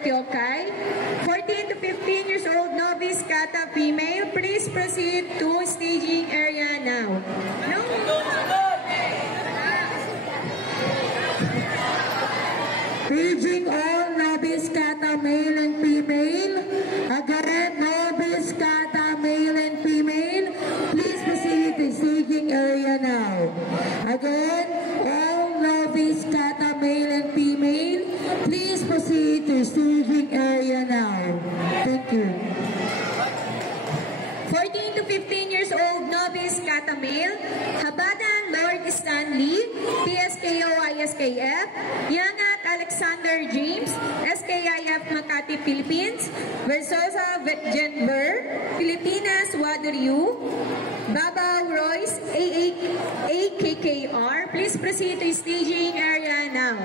Kyokay. 14 to 15 years old novice kata female. Please proceed to staging area now. No? Staging all novice kata male and female. Again, novice kata male and female. Please proceed to staging area now. Again, all novice kata male and female. Please proceed to staging area now. Thank you. 14 to 15 years old novice kata male. Habadan Lord Stanley, PSKO ISKF. Yangat Alexander James, SKIF Makati, Philippines. Versosa Jetver, Pilipinas Wadaryu. Baba Royce, AKKR. Please proceed to staging area now.